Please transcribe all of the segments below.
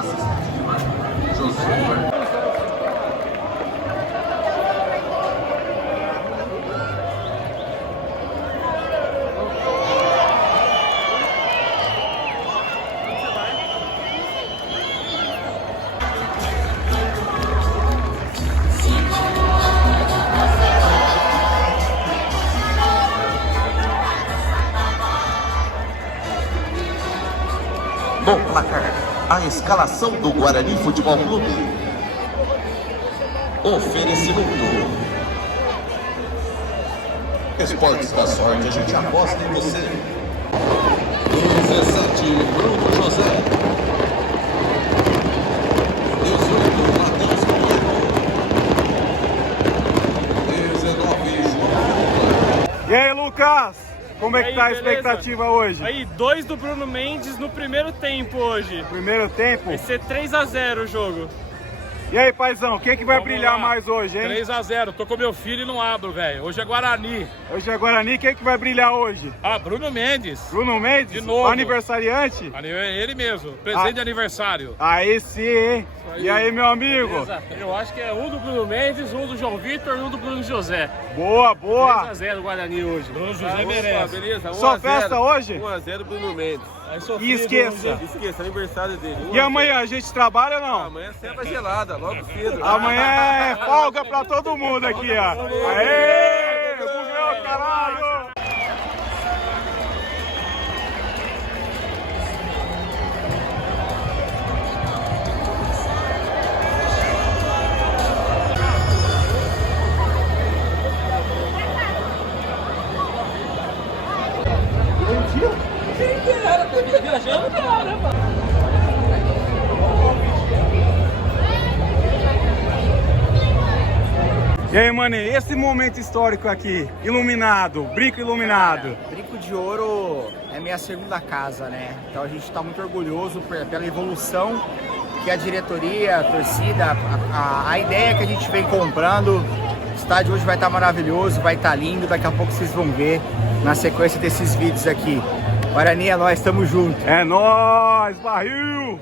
assistida, Josué. No placar, a escalação do Guarani Futebol Clube. Oferecimento Esportes da Sorte, a gente aposta em você. 17, Bruno José. 18, Matheus Pinheiro. 19, João. E aí, Lucas? Como é que tá a expectativa hoje? Aí, 2 do Bruno Mendes no primeiro tempo hoje. Primeiro tempo? Vai ser 3 a 0 o jogo. E aí, paizão, quem que vai Vamos brilhar lá. mais hoje, hein? 3 a 0, tô com meu filho e não abro, velho. Hoje é Guarani. Hoje é Guarani, quem que vai brilhar hoje? Ah, Bruno Mendes. Bruno Mendes? De novo. Aniversariante? Ele mesmo, presente de aniversário. Aí sim, hein? E aí, meu amigo? Beleza? Eu acho que é um do Bruno Mendes, um do João Vitor e um do Bruno José. Boa, 3 boa! a 0 Guarani hoje. Bruno José merece. Beleza? Só festa hoje? 1 a 0 Bruno Mendes. E esqueça. Esqueça, aniversário dele. 1 E a 0. amanhã a gente trabalha ou não? Amanhã é ceva gelada, logo cedo. Amanhã é folga pra todo mundo aqui, ó. Aê! Bugueu, caralho! E aí, mano, esse momento histórico aqui, iluminado, brinco iluminado. Brinco de Ouro é minha segunda casa, né? Então a gente está muito orgulhoso pela evolução que a diretoria, a torcida, a ideia que a gente vem comprando. O estádio hoje vai estar maravilhoso, vai estar lindo. Daqui a pouco vocês vão ver na sequência desses vídeos aqui. Guarani é nós, tamo junto. É nóis, barril!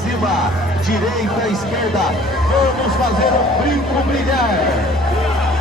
cima, direita, esquerda. Vamos fazer um brinco brilhar.